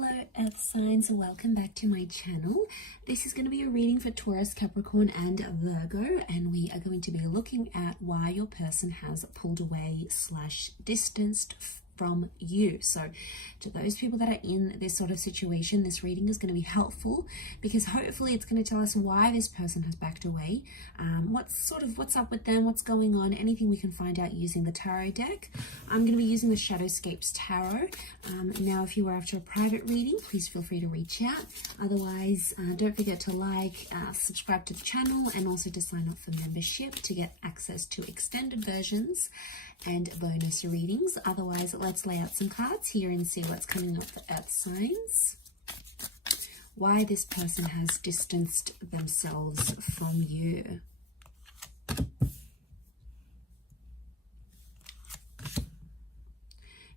Hello Earth signs, welcome back to my channel. This is going to be a reading for Taurus, Capricorn and Virgo, and we are going to be looking at why your person has pulled away / distanced from you. So to those people that are in this sort of situation, this reading is going to be helpful because hopefully it's going to tell us why this person has backed away, what's up with them, what's going on, anything we can find out using the tarot deck. I'm going to be using the Shadowscapes Tarot. Now if you are after a private reading, please feel free to reach out. Otherwise, don't forget to like, subscribe to the channel, and also to sign up for membership to get access to extended versions and bonus readings. Otherwise, let's lay out some cards here and see what's coming up for Earth signs. Why this person has distanced themselves from you.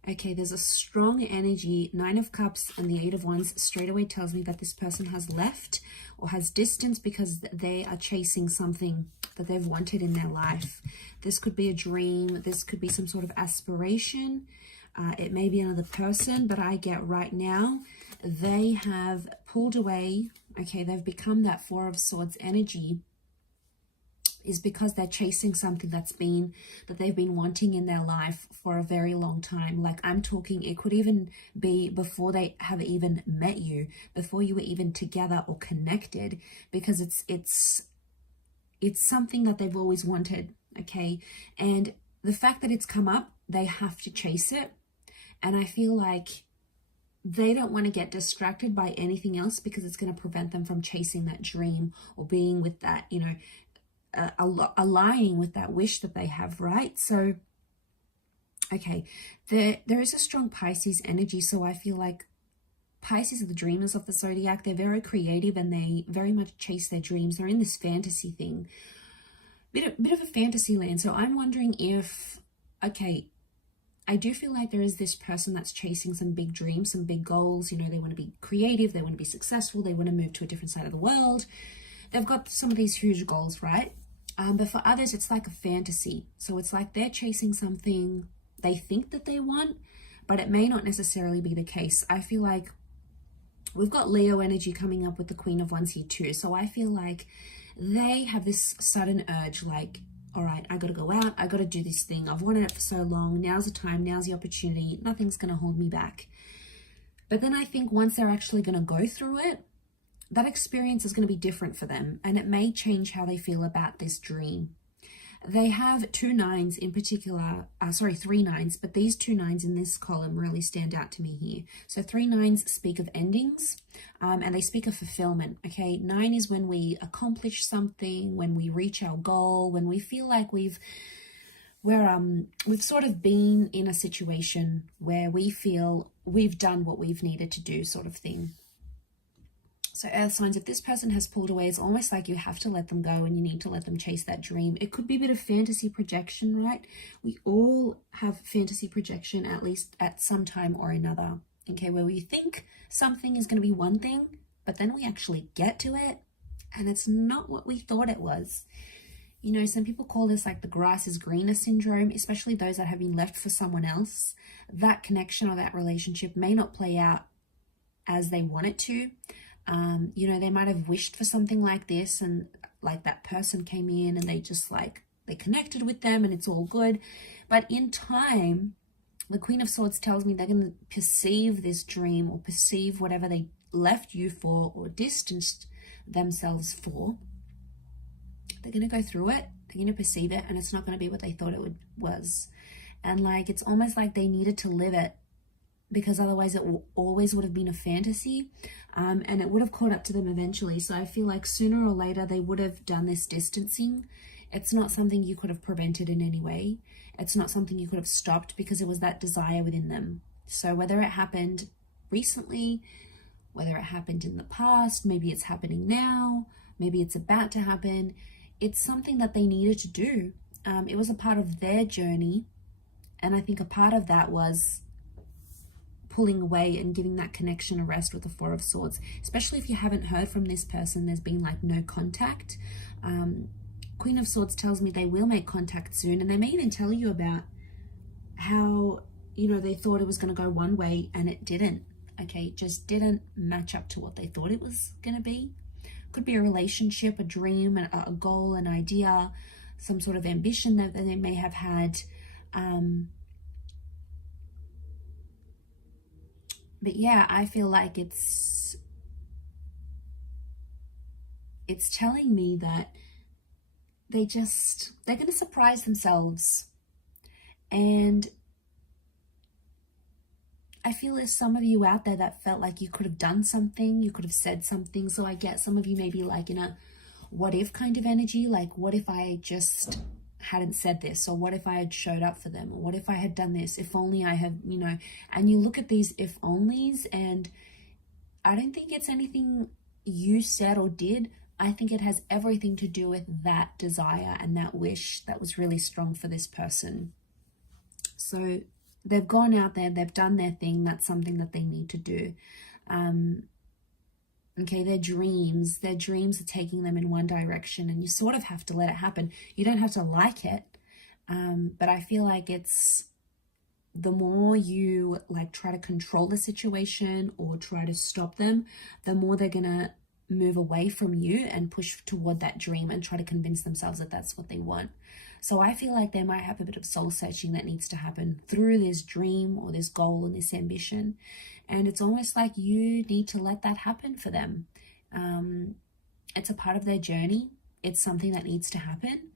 Okay, there's a strong energy. 9 of Cups and the 8 of Wands straight away tells me that this person has left or has distanced because they are chasing something that they've wanted in their life. This could be a dream. This could be some sort of aspiration. It may be another person, but I get right now they have pulled away. Okay, they've become that 4 of Swords energy, is because they're chasing something that they've been wanting in their life for a very long time. Like, I'm talking, it could even be before they have even met you, before you were even together or connected, because it's something that they've always wanted. Okay, and the fact that it's come up, they have to chase it. And I feel like they don't want to get distracted by anything else because it's going to prevent them from chasing that dream or being with that, you know, aligning with that wish that they have, right? So, okay, there is a strong Pisces energy. So I feel like Pisces are the dreamers of the zodiac. They're very creative and they very much chase their dreams. They're in this fantasy thing, bit of a fantasy land. So I'm wondering if, okay, I do feel like there is this person that's chasing some big dreams, some big goals. You know, they want to be creative, they want to be successful, they want to move to a different side of the world. They've got some of these huge goals, right? But for others, it's like a fantasy. So it's like they're chasing something they think that they want, but it may not necessarily be the case. I feel like we've got Leo energy coming up with the Queen of Wands here too. So I feel like they have this sudden urge, like, all right, I got to go out. I got to do this thing. I've wanted it for so long. Now's the time. Now's the opportunity. Nothing's going to hold me back. But then I think once they're actually going to go through it, that experience is going to be different for them, and it may change how they feel about this dream. They have 2 9s in particular, 3 9s, but these 2 9s in this column really stand out to me here. So 3 9s speak of endings, and they speak of fulfillment. Okay, 9 is when we accomplish something, when we reach our goal, when we feel like we've sort of been in a situation where we feel we've done what we've needed to do, sort of thing. So Earth signs, if this person has pulled away, it's almost like you have to let them go and you need to let them chase that dream. It could be a bit of fantasy projection, right? We all have fantasy projection, at least at some time or another. Okay, where we think something is going to be one thing, but then we actually get to it and it's not what we thought it was. You know, some people call this like the grass is greener syndrome, especially those that have been left for someone else. That connection or that relationship may not play out as they want it to. You know, they might have wished for something like this, and like that person came in and they just like, they connected with them and it's all good. But in time, the Queen of Swords tells me they're going to perceive this dream or perceive whatever they left you for or distanced themselves for. They're going to go through it, they're going to perceive it, and it's not going to be what they thought it was. And like, it's almost like they needed to live it, because otherwise it always would have been a fantasy, and it would have caught up to them eventually. So I feel like sooner or later they would have done this distancing. It's not something you could have prevented in any way. It's not something you could have stopped because it was that desire within them. So whether it happened recently, whether it happened in the past, maybe it's happening now, maybe it's about to happen, it's something that they needed to do. It was a part of their journey, and I think a part of that was pulling away and giving that connection a rest with the 4 of Swords. Especially if you haven't heard from this person, there's been like no contact. Queen of Swords tells me they will make contact soon, and they may even tell you about how, you know, they thought it was going to go one way and it didn't. okay? It just didn't match up to what they thought it was going to be. Could be a relationship, a dream, a goal, an idea, some sort of ambition that they may have had. But yeah, I feel like it's telling me that they're going to surprise themselves. And I feel there's some of you out there that felt like you could have done something, you could have said something. So I get some of you maybe like in a what if kind of energy, like what if I just hadn't said this, or what if I had showed up for them, or what if I had done this, if only I had, you know. And you look at these if onlys, and I don't think it's anything you said or did. I think it has everything to do with that desire and that wish that was really strong for this person. So they've gone out there, they've done their thing. That's something that they need to do. Okay, their dreams are taking them in one direction, and you sort of have to let it happen. You don't have to like it, but I feel like it's the more you like try to control the situation or try to stop them, the more they're gonna move away from you and push toward that dream and try to convince themselves that that's what they want. So I feel like they might have a bit of soul searching that needs to happen through this dream or this goal and this ambition. And it's almost like you need to let that happen for them. It's a part of their journey. It's something that needs to happen.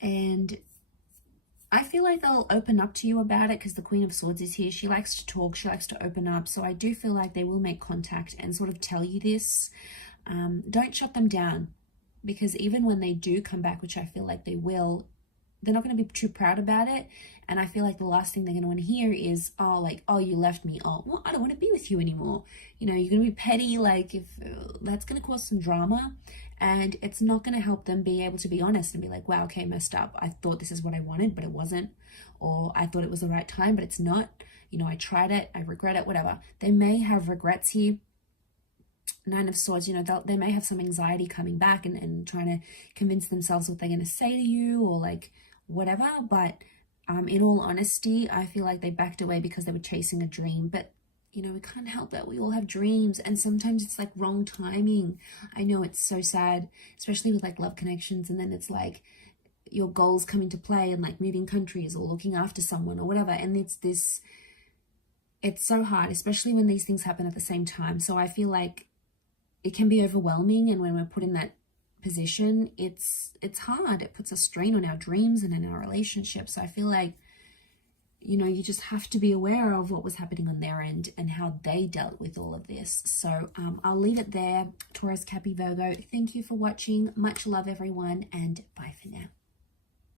And I feel like they'll open up to you about it because the Queen of Swords is here. She likes to talk. She likes to open up. So I do feel like they will make contact and sort of tell you this. Don't shut them down, because even when they do come back, which I feel like they will, they're not going to be too proud about it. And I feel like the last thing they're going to want to hear is, oh, like, oh, you left me. Oh, well, I don't want to be with you anymore. You know, you're going to be petty. Like, if that's going to cause some drama, and it's not going to help them be able to be honest and be like, wow, okay, messed up. I thought this is what I wanted, but it wasn't. Or I thought it was the right time, but it's not. You know, I tried it. I regret it, whatever. They may have regrets here. Nine of Swords, you know, they may have some anxiety coming back and trying to convince themselves what they're going to say to you or like whatever. But in all honesty, I feel like they backed away because they were chasing a dream. But, you know, we can't help that. We all have dreams, and sometimes it's like wrong timing. I know, it's so sad, especially with like love connections. And then it's like your goals come into play and like moving countries or looking after someone or whatever. And it's so hard, especially when these things happen at the same time. So I feel like it can be overwhelming, and when we're put in that position, it's hard. It puts a strain on our dreams and in our relationships. So I feel like, you know, you just have to be aware of what was happening on their end and how they dealt with all of this. So I'll leave it there. Taurus, Cappy, Virgo, thank you for watching. Much love, everyone, and bye for now.